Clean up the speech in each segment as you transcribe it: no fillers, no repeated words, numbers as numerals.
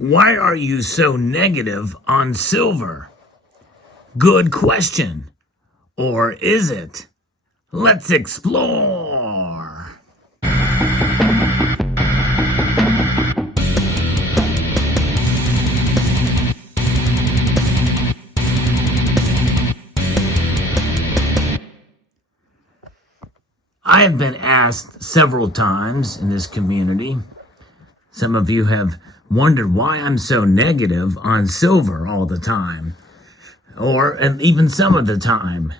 Why are you so negative on silver? Good question. Or is it? Let's explore. I have been asked several times in this community. Some of you have wondered why I'm so negative on silver all the time, or even some of the time,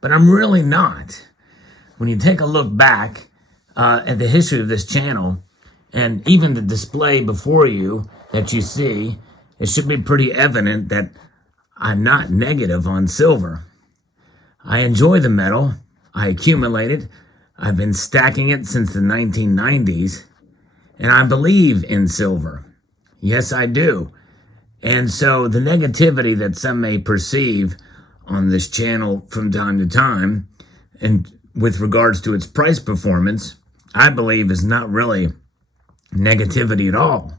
but I'm really not. When you take a look back at the history of this channel, and even the display before you that you see, it should be pretty evident that I'm not negative on silver. I enjoy the metal. I accumulate it. I've been stacking it since the 1990s, and I believe in silver. Yes, I do. And so the negativity that some may perceive on this channel from time to time, and with regards to its price performance, I believe is not really negativity at all.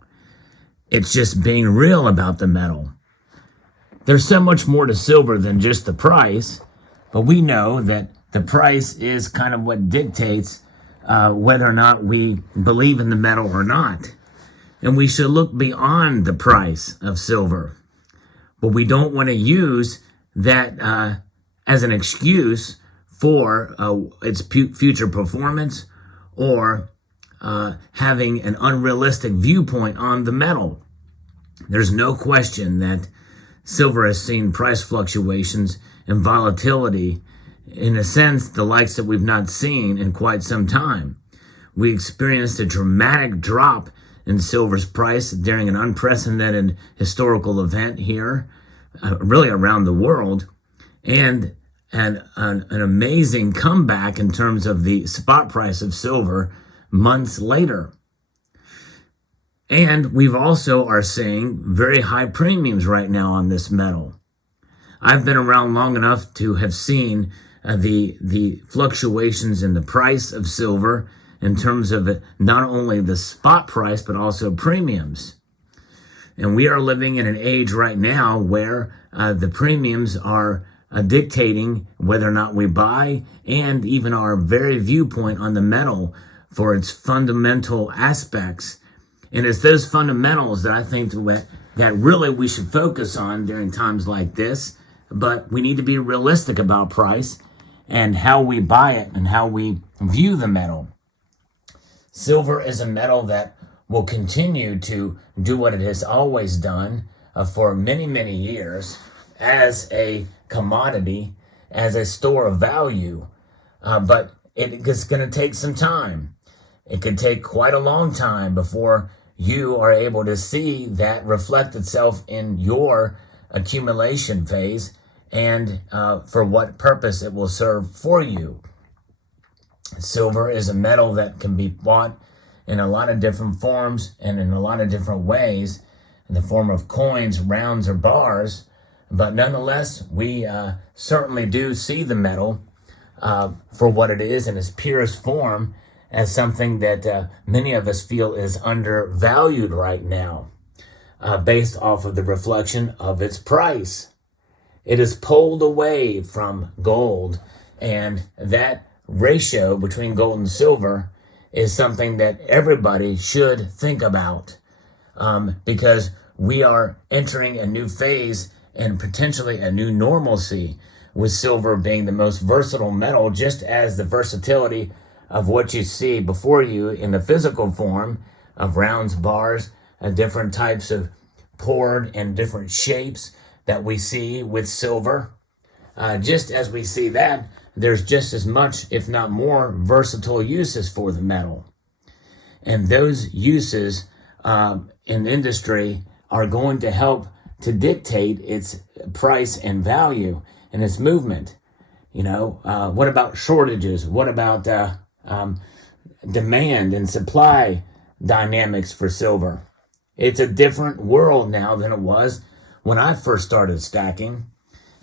It's just being real about the metal. There's so much more to silver than just the price, but we know that the price is kind of what dictates whether or not we believe in the metal or not. And we should look beyond the price of silver. But we don't want to use that as an excuse for its future performance or having an unrealistic viewpoint on the metal. There's no question that silver has seen price fluctuations and volatility, in a sense, the likes that we've not seen in quite some time. We experienced a dramatic drop in silver's price during an unprecedented historical event here, really around the world, and an amazing comeback in terms of the spot price of silver months later. And we've also are seeing very high premiums right now on this metal. I've been around long enough to have seen the fluctuations in the price of silver in terms of not only the spot price, but also premiums. And we are living in an age right now where the premiums are dictating whether or not we buy, and even our very viewpoint on the metal for its fundamental aspects. And it's those fundamentals that I think that really we should focus on during times like this. But we need to be realistic about price and how we buy it and how we view the metal. Silver is a metal that will continue to do what it has always done for many, many years as a commodity, as a store of value. But it's going to take some time. It could take quite a long time before you are able to see that reflect itself in your accumulation phase and for what purpose it will serve for you. Silver is a metal that can be bought in a lot of different forms and in a lot of different ways, in the form of coins, rounds, or bars. But nonetheless, we certainly do see the metal for what it is in its purest form as something that many of us feel is undervalued right now, based off of the reflection of its price. It is pulled away from gold, and that ratio between gold and silver is something that everybody should think about, because we are entering a new phase and potentially a new normalcy, with silver being the most versatile metal, just as the versatility of what you see before you in the physical form of rounds, bars, different types of poured and different shapes that we see with silver. Just as we see that, there's just as much, if not more, versatile uses for the metal. And those uses in industry are going to help to dictate its price and value and its movement. You know, what about shortages? What about demand and supply dynamics for silver? It's a different world now than it was when I first started stacking.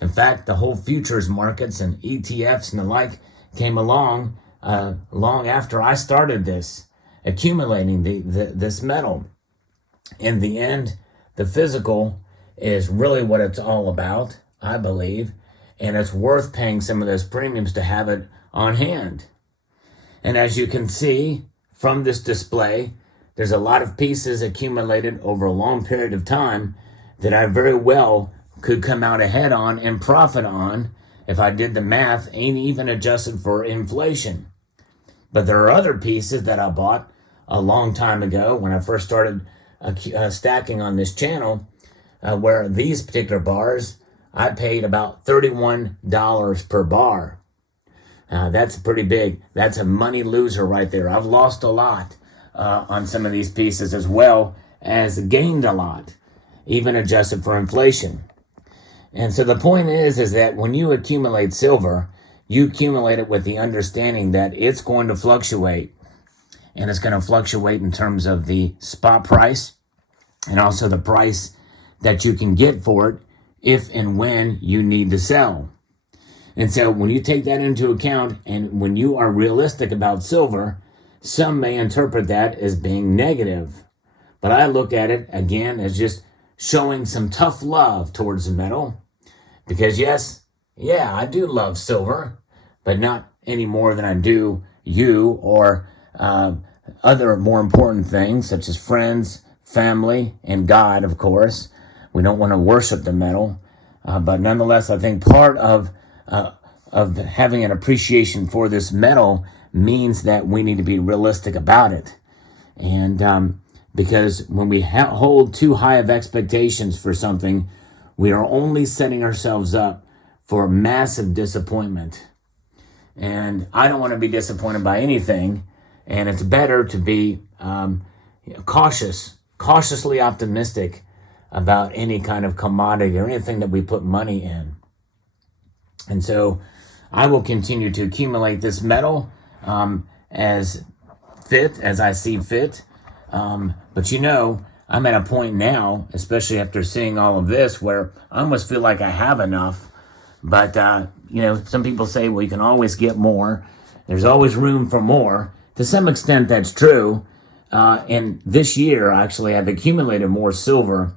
In fact, the whole futures markets and ETFs and the like came along long after I started this, accumulating this metal. In the end, The physical is really what it's all about, I believe, and it's worth paying some of those premiums to have it on hand. And as you can see from this display, there's a lot of pieces accumulated over a long period of time that I very well could come out ahead on and profit on if I did the math, ain't even adjusted for inflation. But there are other pieces that I bought a long time ago when I first started stacking on this channel, where these particular bars, I paid about $31 per bar. That's pretty big. That's a money loser right there. I've lost a lot on some of these pieces, as well as gained a lot, even adjusted for inflation. And so the point is that when you accumulate silver, you accumulate it with the understanding that it's going to fluctuate, and it's going to fluctuate in terms of the spot price and also the price that you can get for it if and when you need to sell. And so when you take that into account, and when you are realistic about silver, some may interpret that as being negative. But I look at it, again, as just showing some tough love towards the metal. Because I do love silver, but not any more than I do you or other more important things, such as friends, family, and God, of course. We don't want to worship the metal. But nonetheless, I think part of having an appreciation for this metal means that we need to be realistic about it. And because when we hold too high of expectations for something, we are only setting ourselves up for massive disappointment. And I don't want to be disappointed by anything. And it's better to be cautiously optimistic about any kind of commodity or anything that we put money in. And so I will continue to accumulate this metal as I see fit. But I'm at a point now, especially after seeing all of this, where I almost feel like I have enough. But, some people say, well, you can always get more. There's always room for more. To some extent, that's true. And this year, actually, I've accumulated more silver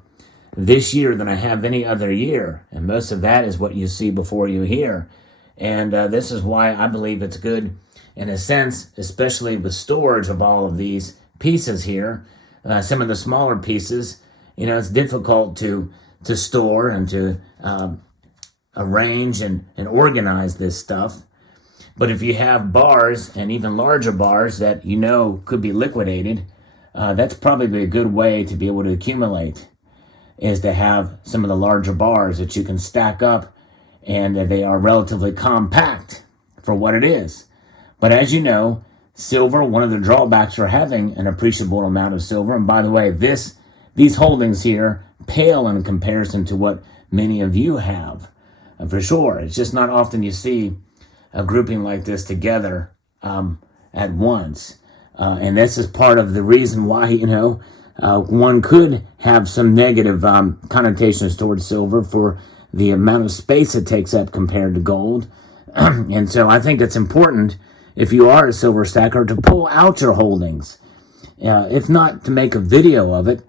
this year than I have any other year. And most of that is what you see before you here. And this is why I believe it's good, in a sense, especially with storage of all of these pieces here. Some of the smaller pieces, it's difficult to store and to arrange and organize this stuff. But if you have bars, and even larger bars that could be liquidated, that's probably a good way to be able to accumulate, is to have some of the larger bars that you can stack up, and they are relatively compact for what it is. But as you know, silver, one of the drawbacks for having an appreciable amount of silver, and by the way, these holdings here pale in comparison to what many of you have, for sure. It's just not often you see a grouping like this together at once. And this is part of the reason why, one could have some negative connotations towards silver for the amount of space it takes up compared to gold. And so I think it's important, if you are a silver stacker, to pull out your holdings. If not to make a video of it,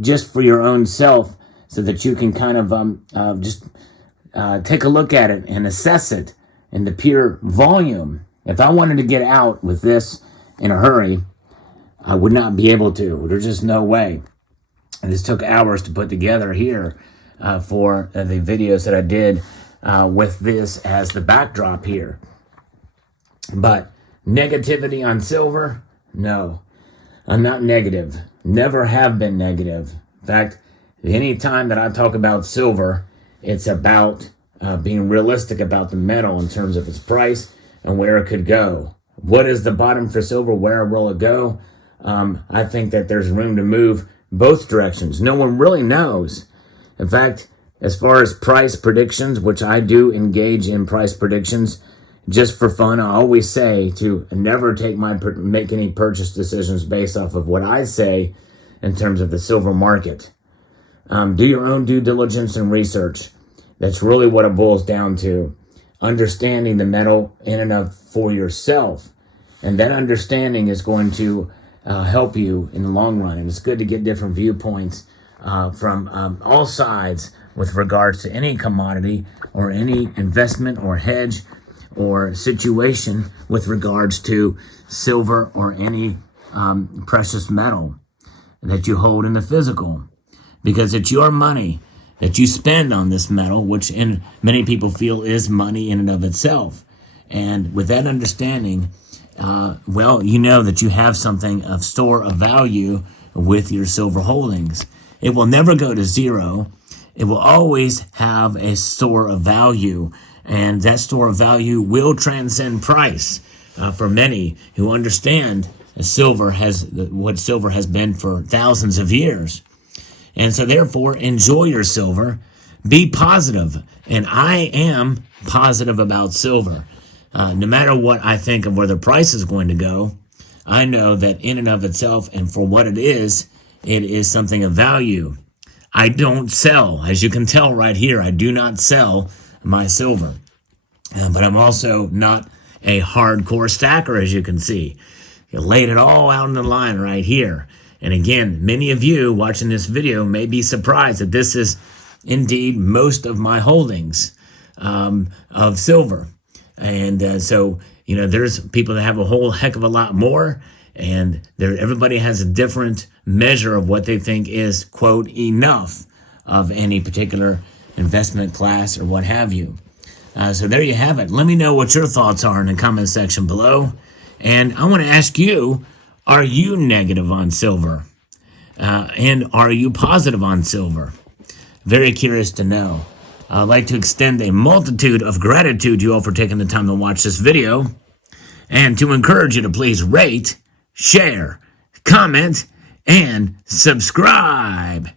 just for your own self, so that you can kind of just take a look at it and assess it in the pure volume. If I wanted to get out with this in a hurry, I would not be able to. There's just no way. And this took hours to put together here for the videos that I did with this as the backdrop here. But negativity on silver? No, I'm not negative. Never have been negative. In fact, any time that I talk about silver, it's about being realistic about the metal in terms of its price and where it could go. What is the bottom for silver? Where will it go? I think that there's room to move both directions. No one really knows. In fact, as far as price predictions, which I do engage in price predictions just for fun, I always say to never make any purchase decisions based off of what I say in terms of the silver market. Do your own due diligence and research. That's really what it boils down to. Understanding the metal in and of for yourself. And that understanding is going to help you in the long run. And it's good to get different viewpoints from all sides with regards to any commodity or any investment or hedge or situation with regards to silver or any precious metal that you hold in the physical, because it's your money that you spend on this metal, which in many people feel is money in and of itself. And with that understanding, well, you know that you have something of store of value with your silver holdings. It will never go to zero. It will always have a store of value, and that store of value will transcend price for many who understand what silver has been for thousands of years. And so therefore, enjoy your silver, be positive. And I am positive about silver. No matter what I think of where the price is going to go, I know that in and of itself and for what it is something of value. I don't sell. As you can tell right here, I do not sell my silver. But I'm also not a hardcore stacker, as you can see. You laid it all out in the line right here. And again, many of you watching this video may be surprised that this is indeed most of my holdings of silver. And so, you know, there's people that have a whole heck of a lot more, and everybody has a different measure of what they think is, quote, enough of any particular investment class or what have you. So there you have it. Let me know what your thoughts are in the comment section below. And I want to ask you, are you negative on silver? And are you positive on silver? Very curious to know. I'd like to extend a multitude of gratitude to you all for taking the time to watch this video, and to encourage you to please rate, share, comment, and subscribe.